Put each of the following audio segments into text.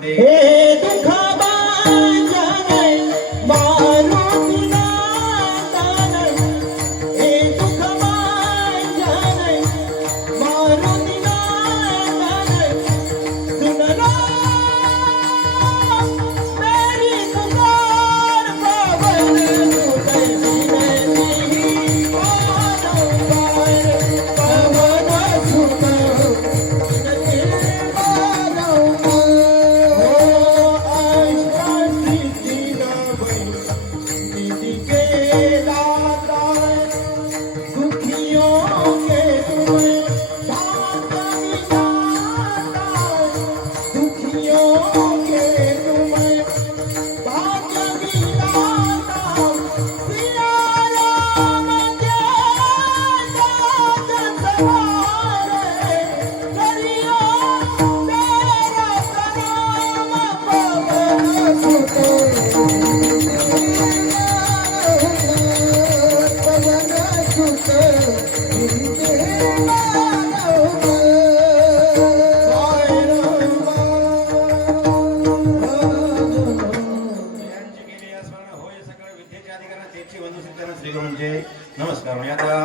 म्हणते हे दुःख बांधणे मारुतीला दानणे हे दुःख बांधणे मारुतीला दानणे सुनला मेरी पुकार पवन सुते दिने मानव पवन सुत नमस्कार. आता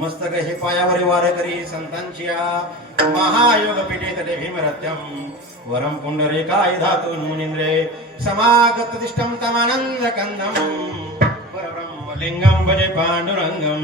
मस्तक हे पायावरी वार करी संतांची महायोग पीठे तटे भीमरत्यम वरम पुंडरीकाय धातून मुनींद्रे समागत तिष्ठम तमानंद कंदम परब्रह्म लिंगम भजे पांडुरंगम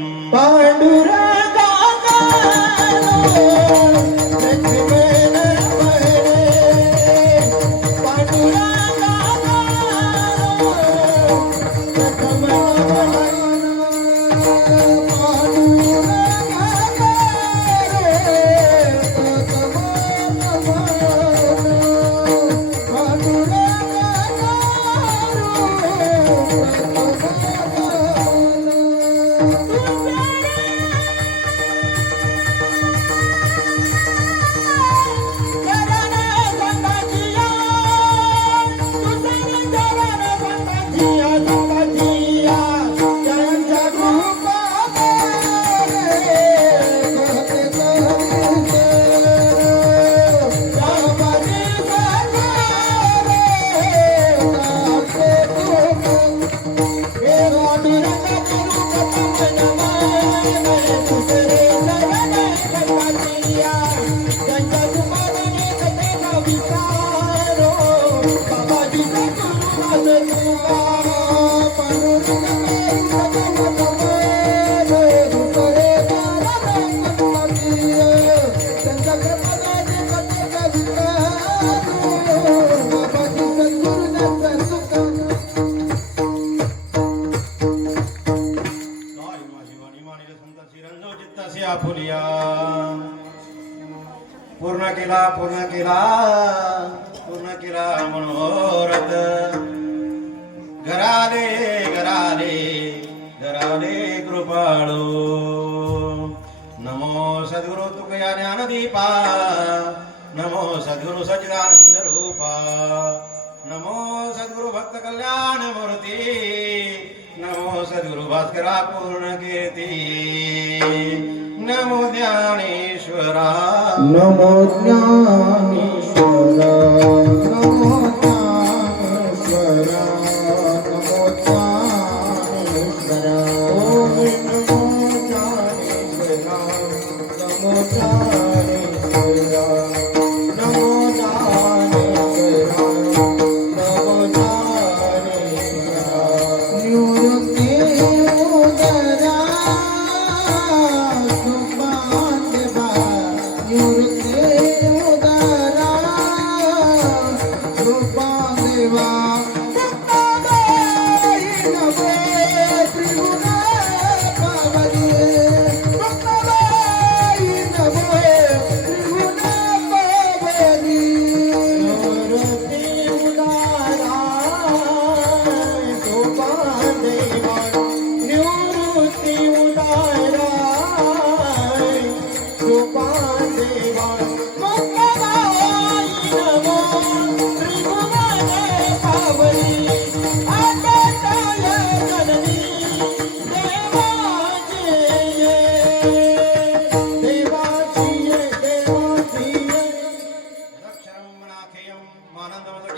पूर्ण केला मनोरथ घराले घराले घराले कृपाळू नमो सद्गुरु तुकया ज्ञानदीपा नमो सद्गुरु सच्चिदानंद रूपा नमो सद्गुरु भक्त कल्याण मूर्ती नमो सद्गुरु भास्करा पूर्ण कीर्ती नमो ज्ञानेश्वरा नमो ज्ञानेश्वरा नमो ज्ञानेश्वरा नमो ज्ञानेश्वरा ओम नमो ज्ञानेश्वरा नमो ज्ञानेश्वरा नमो ज्ञानेश्वरा नमो ज्ञानेश्वरा निवृत्ती उदरा सुपान निवृत्ती उदरा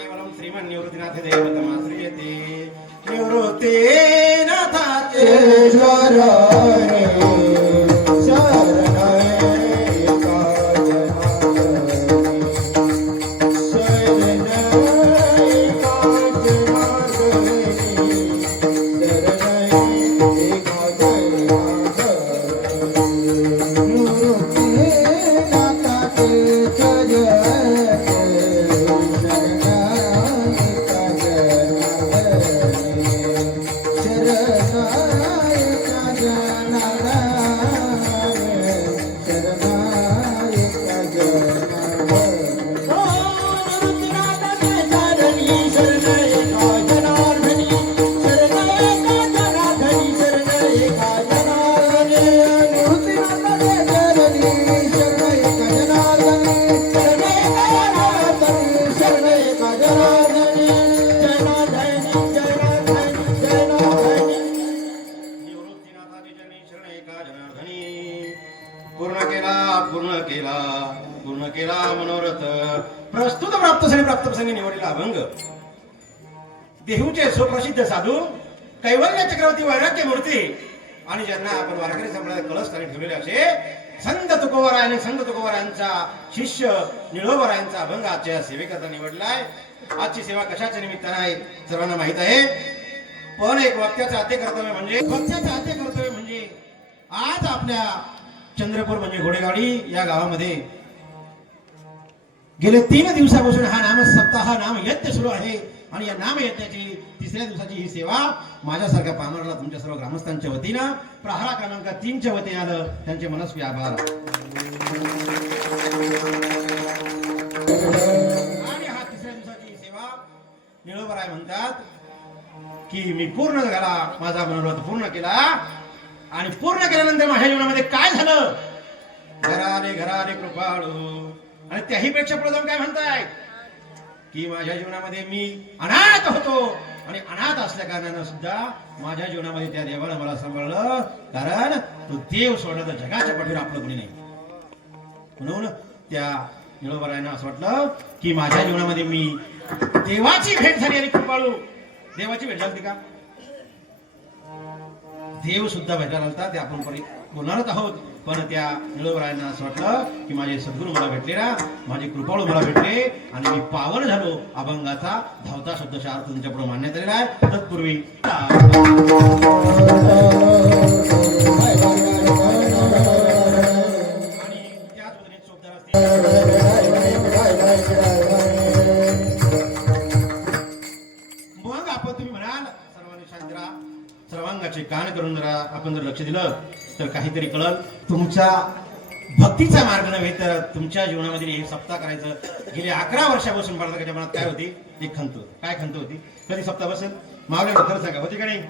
केवलम श्रीमन निवृत्तीनाथ देवतमाश्रियते निवृत्तीनाथाचे शरणे पूर्ण केला मनोरथ प्रस्तुत प्राप्त प्रसंगी निवडलेला अभंग देहूचे सुप्रसिद्ध साधू कैवल्य चक्रवर्ती वैराग्य मूर्ती आणि ज्यांना आपण वारकरी संप्रदाय कळस्थानी ठेवलेले असे संत तुकोबराय संत तुकोबरायांचा शिष्य निळोबरायांचा अभंग आजच्या सेवेकरता निवडलाय. आजची सेवा कशाच्या निमित्ताने आहे सर्वांना माहित आहे, पण एक वक्त्याचं आद्य कर्तव्य म्हणजे आज आपल्या चंद्रपूर म्हणजे घोडेगाडी या गावामध्ये गेले 3 दिवसापासून हा नाम सप्ताह नाम यज्ञ सुरू आहे आणि या नाम यज्ञाची 3ऱ्या दिवसाची ही सेवा माझ्यासारख्या पामरला तुमच्या सर्व ग्रामस्थांच्या वतीनं प्रहारा क्रमांक 3 च्या वतीने आलं. त्यांचे मनस्वी आभार. आणि हा 3ऱ्या दिवसाची ही सेवा निळोबराय म्हणतात की मी पूर्ण झाला, माझा मनोरथ पूर्ण केला आणि पूर्ण केल्यानंतर माझ्या जीवनामध्ये काय झालं, घराने कृपाळू आणि त्याही पेक्षा पुढे जाऊन काय म्हणताय की माझ्या जीवनामध्ये मी अनाथ होतो आणि अनाथ असल्या कारणानं सुद्धा माझ्या जीवनामध्ये त्या देवानं मला सांभाळलं, कारण तो देव सोडला तर जगाच्या पाठीवर आपलं कोणी नाही. म्हणून त्या निळोबरायांना असं वाटलं की माझ्या जीवनामध्ये मी देवाची भेट झाली आणि कृपाळू देवाची भेट झाली का, देव सुद्धा भेटायला आलता ते आपण बोलणारच आहोत. पण त्या निळोबरायांना असं वाटलं की माझे सद्गुरू मला भेटले ना, माझे कृपाळू मला भेटले आणि मी पावन झालो. अभंगाचा धावता शब्दशः अर्थ तुमच्यापुढे मांडण्यात आलेला आहे. तत्पूर्वी आणि त्याच वदनीत शोभदार मग आपण तुम्ही म्हणाल सर्वांनी शांत राहा, सर्वांगाचे कान करून जरा आपण जर लक्ष दिलं तर काहीतरी कळल. तुमचा भक्तीचा मार्ग नव्हे तर तुमच्या जीवनामध्ये हे सप्ताह करायचं. गेले 11 वर्षापासून बाळकाच्या मनात काय होती, एक खंत होती. काय खंत होती, कधी सप्ताह बसेल मावले खरं सांगा, होती का नाही?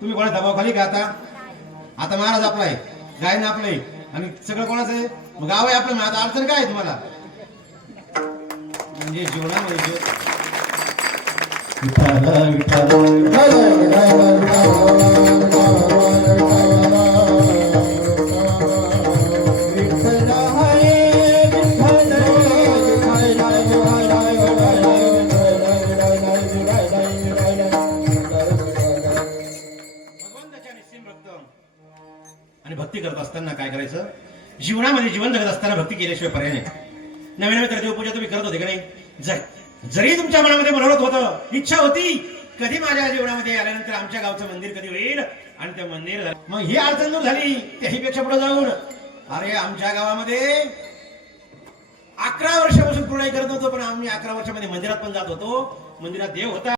तुम्ही कोणा दबावाखाली का आता महाराज आपलाय, गायन आपलंय आणि सगळं कोणाचं आहे, मग गाव आहे आपलं. आता अडचण काय आहे तुम्हाला, म्हणजे जीवनामध्ये विठ्ठल आणि भक्ती करत असताना काय करायचं, जीवनामध्ये जीवन जगत असताना भक्ती केल्याशिवाय पर्याय नाही. नवीन नवीन तर देवपूजा तुम्ही करत होते का नाही? जरी तुमच्या मनामध्ये मनोरथ होतं, इच्छा होती कधी माझ्या जीवनामध्ये आल्यानंतर आमच्या गावचं मंदिर कधी होईल आणि ते मंदिर झालं, मग ही अडचण दूर झाली. त्याही पेक्षा पुढे जाऊन अरे आमच्या गावामध्ये 11 वर्षापासून पूर्ण करत होतो, पण आम्ही 11 वर्षामध्ये मंदिरात पण जात होतो, मंदिरात देव होता.